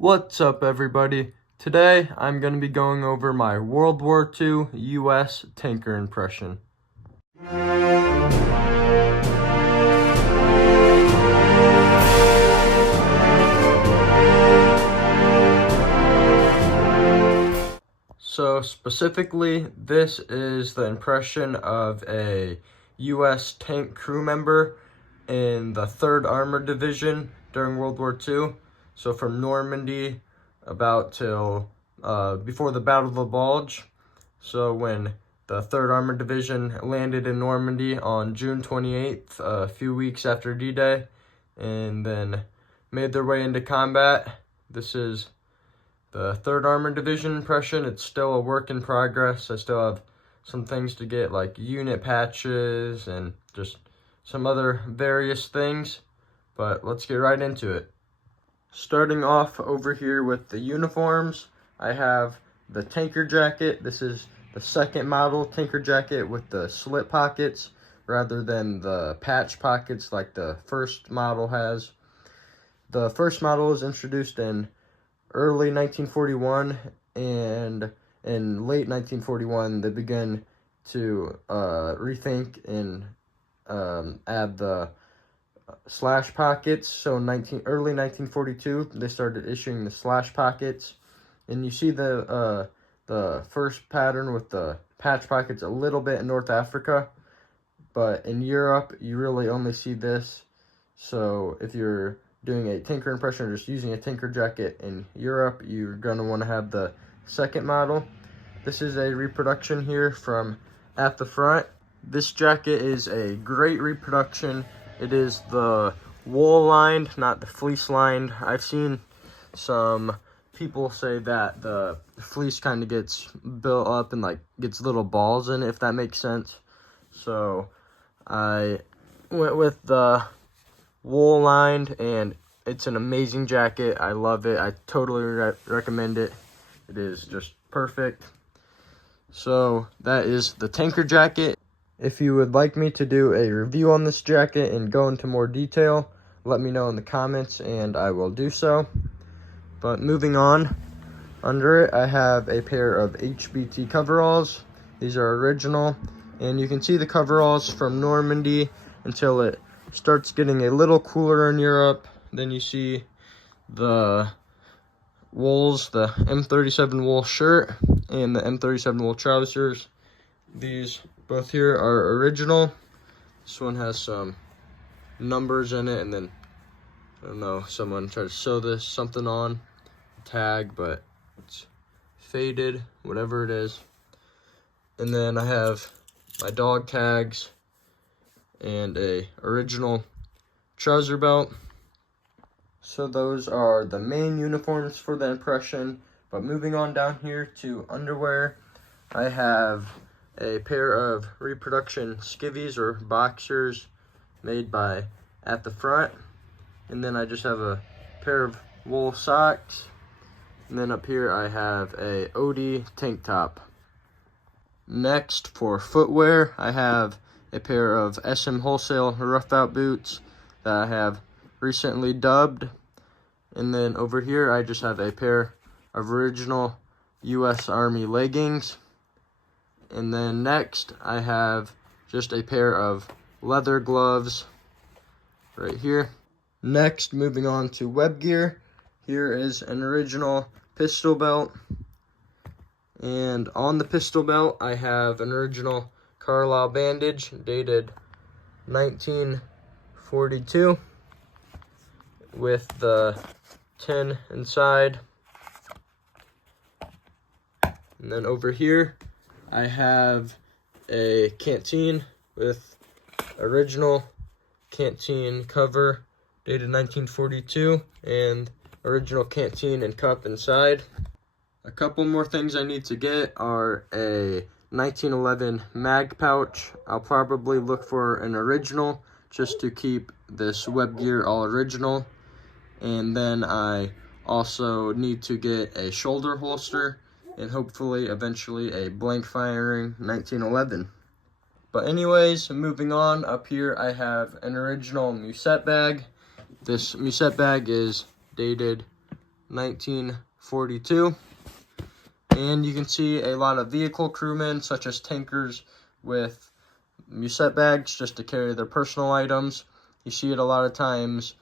What's up, everybody? Today I'm going to be going over my World War II U.S. tanker impression. So specifically, this is the impression of a U.S. tank crew member in the 3rd Armored Division during World War II. So from Normandy about till before the Battle of the Bulge. So when the 3rd Armored Division landed in Normandy on June 28th, a few weeks after D-Day, and then made their way into combat. This is the 3rd Armored Division impression. It's still a work in progress. I still have some things to get, like unit patches and just some other various things, but let's get right into it. Starting off over here with the uniforms, I have the tanker jacket. This is the 2nd model tanker jacket with the slit pockets rather than the patch pockets like the 1st model has. The 1st model was introduced in early 1941, and in late 1941 they began to rethink and add the slash pockets. So early 1942 they started issuing the slash pockets, and you see the first pattern with the patch pockets a little bit in North Africa, but in Europe you really only see this. So if you're doing a tanker impression or just using a tanker jacket in Europe, you're going to want to have the 2nd model. This is a reproduction here from at the front. This jacket is a great reproduction. It is the wool lined, not the fleece lined. I've seen some people say that the fleece kind of gets built up and like gets little balls in it, if that makes sense. So I went with the wool lined, and it's an amazing jacket. I love it. I totally recommend it. It is just perfect. So that is the tanker jacket. If you would like me to do a review on this jacket and go into more detail, let me know in the comments and I will do so. But moving on, under it I have a pair of HBT coveralls. These are original, and you can see the coveralls from Normandy until it starts getting a little cooler in Europe. Then you see the wools, the M37 wool shirt and the M37 wool trousers. These both here are original. This one has some numbers in it, and then I don't know, someone tried to sew something on tag, but it's faded, whatever it is. And then I have my dog tags and a original trouser belt. So those are the main uniforms for the impression. But moving on down here to underwear, I have a pair of reproduction skivvies or boxers made by at the front, and then I just have a pair of wool socks, and then up here I have a OD tank top. Next, for footwear, I have a pair of SM Wholesale rough out boots that I have recently dubbed, and then over here I just have a pair of original U.S. Army leggings. And then next, I have just a pair of leather gloves right here. Next, moving on to web gear, here is an original pistol belt. And on the pistol belt, I have an original Carlisle bandage dated 1942 with the tin inside. And then over here, I have a canteen with original canteen cover dated 1942 and original canteen and cup inside. A couple more things I need to get are a 1911 mag pouch. I'll probably look for an original just to keep this web gear all original. And then I also need to get a shoulder holster and hopefully eventually a blank firing 1911. But anyways, moving on, up here I have an original Musette bag. This Musette bag is dated 1942. And you can see a lot of vehicle crewmen, such as tankers, with Musette bags just to carry their personal items. You see it a lot of times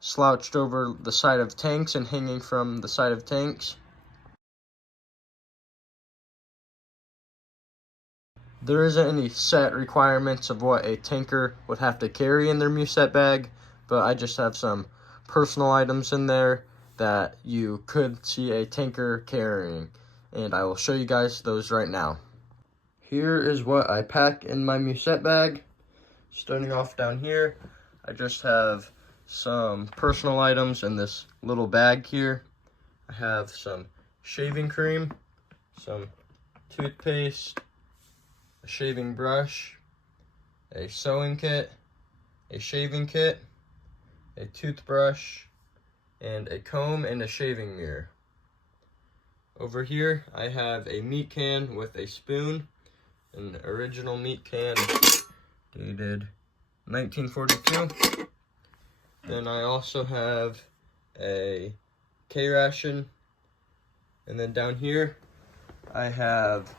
slouched over the side of tanks and hanging from the side of tanks. There isn't any set requirements of what a tanker would have to carry in their Musette bag, but I just have some personal items in there that you could see a tanker carrying, and I will show you guys those right now. Here is what I pack in my Musette bag. Starting off down here, I just have some personal items in this little bag here. I have some shaving cream, some toothpaste, a shaving brush, a sewing kit, a shaving kit, a toothbrush, and a comb and a shaving mirror. Over here, I have a meat can with a spoon, an original meat can dated 1942. Then I also have a K-ration. And then down here, I have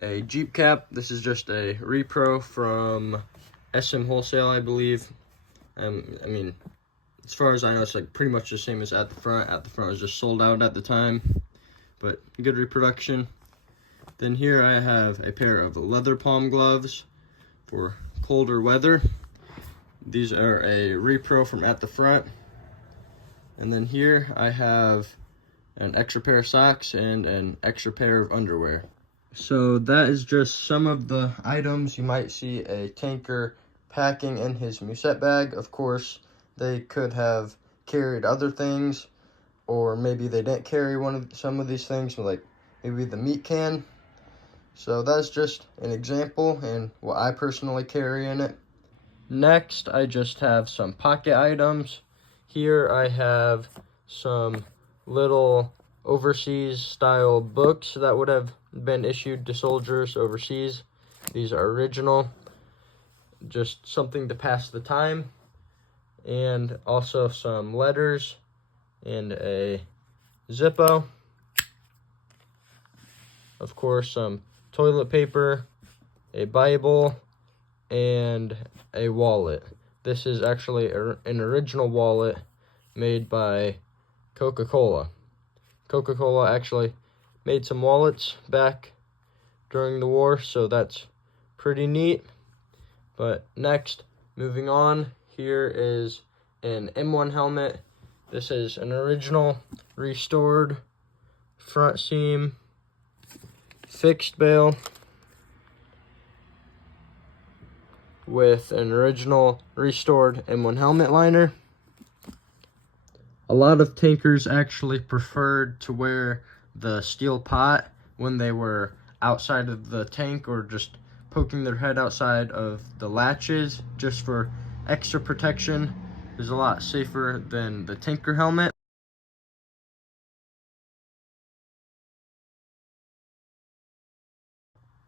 a Jeep cap. This is just a repro from SM Wholesale, I believe. I mean, as far as I know, it's like pretty much the same as at the front. At the front, it was just sold out at the time, but good reproduction. Then here I have a pair of leather palm gloves for colder weather. These are a repro from at the front. And then here I have an extra pair of socks and an extra pair of underwear. So that is just some of the items you might see a tanker packing in his Musette bag. Of course, they could have carried other things, or maybe they didn't carry some of these things, like maybe the meat can. So that's just an example and what I personally carry in it. Next, I just have some pocket items. Here I have some little overseas style books that would have been issued to soldiers overseas. These are original, just something to pass the time. And also some letters and a Zippo. Of course, some toilet paper, a Bible, and a wallet. This is actually an original wallet made by Coca-Cola. Coca-Cola actually made some wallets back during the war, so that's pretty neat. But next, moving on, here is an M1 helmet. This is an original restored front seam fixed bail with an original restored M1 helmet liner. A lot of tankers actually preferred to wear the steel pot when they were outside of the tank or just poking their head outside of the latches, just for extra protection. It was a lot safer than the tanker helmet.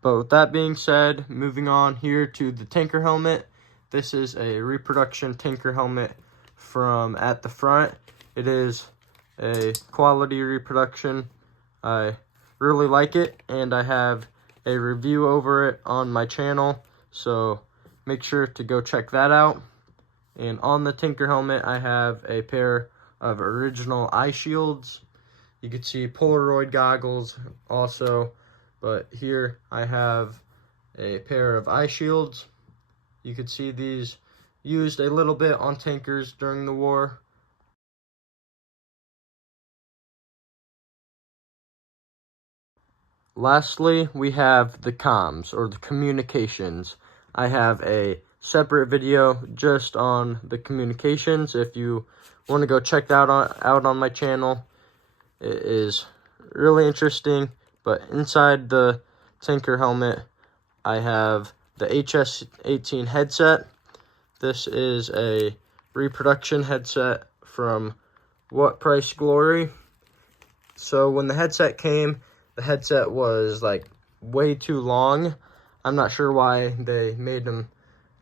But with that being said, moving on here to the tanker helmet. This is a reproduction tanker helmet from at the front. It is a quality reproduction. I really like it, and I have a review over it on my channel, so make sure to go check that out. And on the tanker helmet, I have a pair of original eye shields. You can see Polaroid goggles also, but here I have a pair of eye shields. You could see these used a little bit on tankers during the war. Lastly, we have the comms, or the communications. I have a separate video just on the communications. If you want to go check that out on my channel, it is really interesting. But inside the tanker helmet, I have the HS-18 headset. This is a reproduction headset from What Price Glory. So when the headset came, the headset was like way too long. I'm not sure why they made them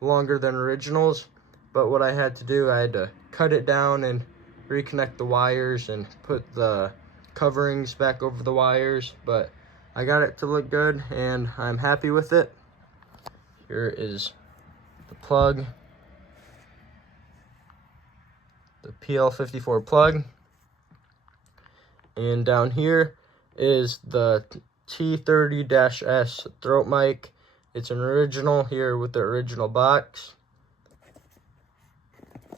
longer than originals, but what I had to do, I had to cut it down and reconnect the wires and put the coverings back over the wires, but I got it to look good and I'm happy with it. Here is the plug, the PL54 plug, and down here is the T30-S throat mic. It's an original here with the original box,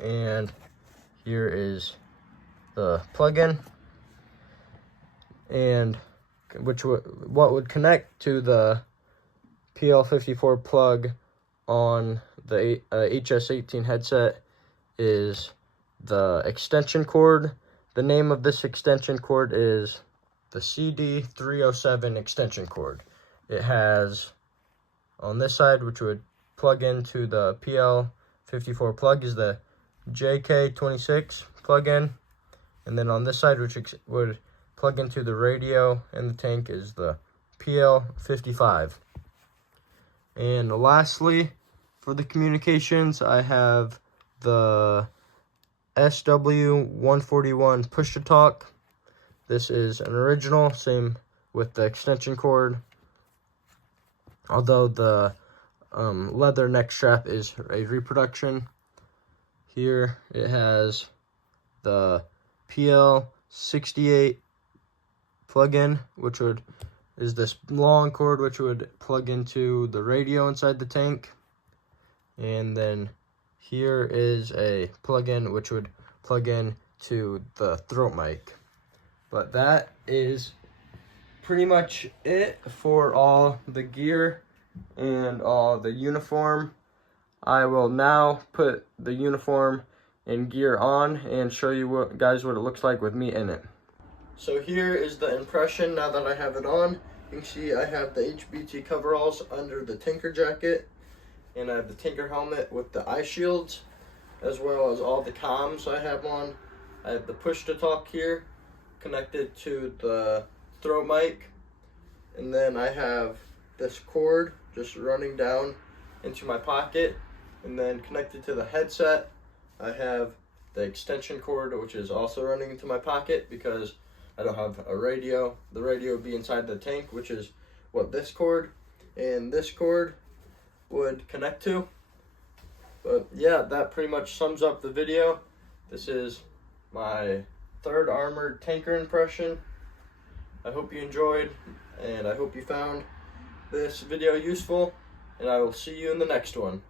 and here is the plug-in, and what would connect to the PL54 plug on the HS18 headset is the extension cord. The name of this extension cord is the CD307 extension cord. It has on this side, which would plug into the PL54 plug, is the JK26 plug-in, and then on this side, which would plug into the radio and the tank, is the PL55. And lastly, for the communications, I have the SW141 push-to-talk. This is an original, same with the extension cord, although the leather neck strap is a reproduction. Here it has the PL68 plug-in, which is this long cord which would plug into the radio inside the tank. And then here is a plug-in which would plug in to the throat mic. But that is pretty much it for all the gear and all the uniform. I will now put the uniform and gear on and show you guys what it looks like with me in it. So here is the impression now that I have it on. You can see I have the HBT coveralls under the Tinker jacket, and I have the Tinker helmet with the eye shields, as well as all the comms I have on. I have the push-to-talk here connected to the throat mic, and then I have this cord just running down into my pocket, and then connected to the headset I have the extension cord, which is also running into my pocket because I don't have a radio. The radio would be inside the tank, which is what this cord and this cord would connect to. But yeah, that pretty much sums up the video. This is my third armored tanker impression. I hope you enjoyed, and I hope you found this video useful, and I will see you in the next one.